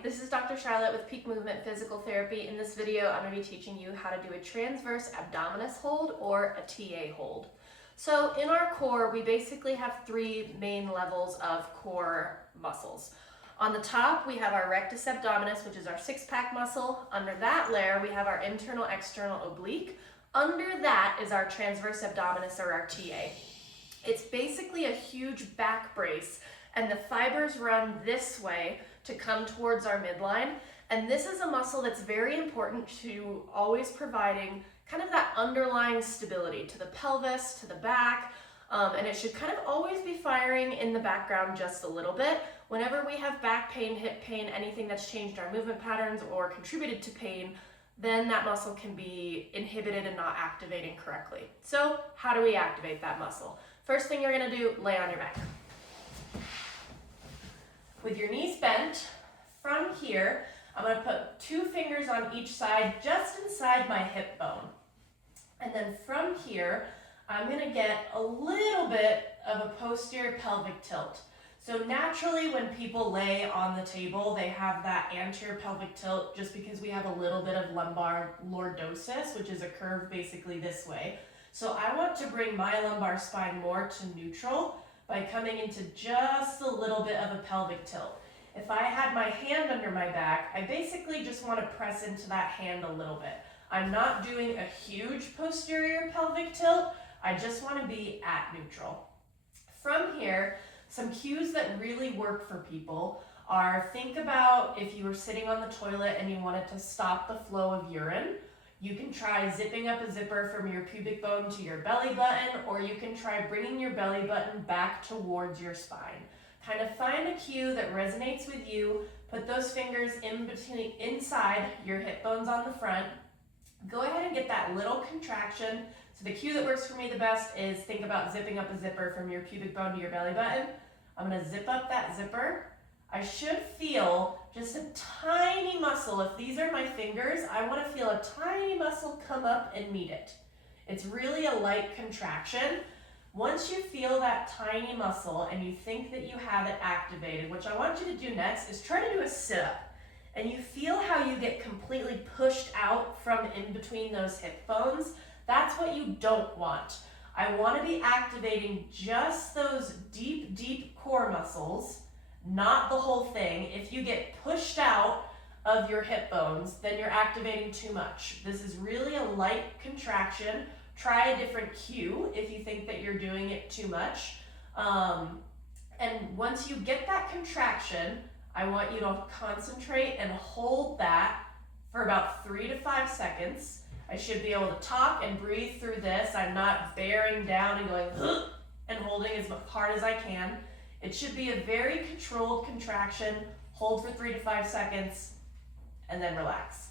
This is Dr. Charlotte with Peak Movement Physical Therapy. In this video, I'm going to be teaching you how to do a transverse abdominis hold or a TA hold. So in our core, we basically have three main levels of core muscles. On the top, we have our rectus abdominis, which is our six-pack muscle. Under that layer, we have our internal external oblique. Under that is our transverse abdominis or our TA. It's basically a huge back brace, and the fibers run this way to come towards our midline. And this is a muscle that's very important to always providing kind of that underlying stability to the pelvis, to the back, and it should kind of always be firing in the background just a little bit. Whenever we have back pain, hip pain, anything that's changed our movement patterns or contributed to pain, then that muscle can be inhibited and not activating correctly. So how do we activate that muscle? First thing you're gonna do, lay on your back. With your knees bent, from here, I'm going to put two fingers on each side just inside my hip bone. And then from here, I'm going to get a little bit of a posterior pelvic tilt. So naturally, when people lay on the table, they have that anterior pelvic tilt just because we have a little bit of lumbar lordosis, which is a curve basically this way. So I want to bring my lumbar spine more to neutral by coming into just a little bit of a pelvic tilt. If I had my hand under my back, I basically just want to press into that hand a little bit. I'm not doing a huge posterior pelvic tilt, I just want to be at neutral. From here, some cues that really work for people are, think about if you were sitting on the toilet and you wanted to stop the flow of urine. You can try zipping up a zipper from your pubic bone to your belly button, or you can try bringing your belly button back towards your spine. Kind of find a cue that resonates with you, put those fingers inside your hip bones on the front. Go ahead and get that little contraction. So the cue that works for me the best is think about zipping up a zipper from your pubic bone to your belly button. I'm gonna zip up that zipper. I should feel just a tiny muscle. If these are my fingers, I want to feel a tiny muscle come up and meet it. It's really a light contraction. Once you feel that tiny muscle and you think that you have it activated, what I want you to do next is try to do a sit-up. And you feel how you get completely pushed out from in between those hip bones. That's what you don't want. I want to be activating just those deep, deep core muscles, not the whole thing. If you get pushed out of your hip bones, then you're activating too much. This is really a light contraction. Try a different cue if you think that you're doing it too much. And once you get that contraction, I want you to concentrate and hold that for about 3 to 5 seconds. I should be able to talk and breathe through this. I'm not bearing down and going and holding as hard as I can. It should be a very controlled contraction. Hold for 3 to 5 seconds and then relax.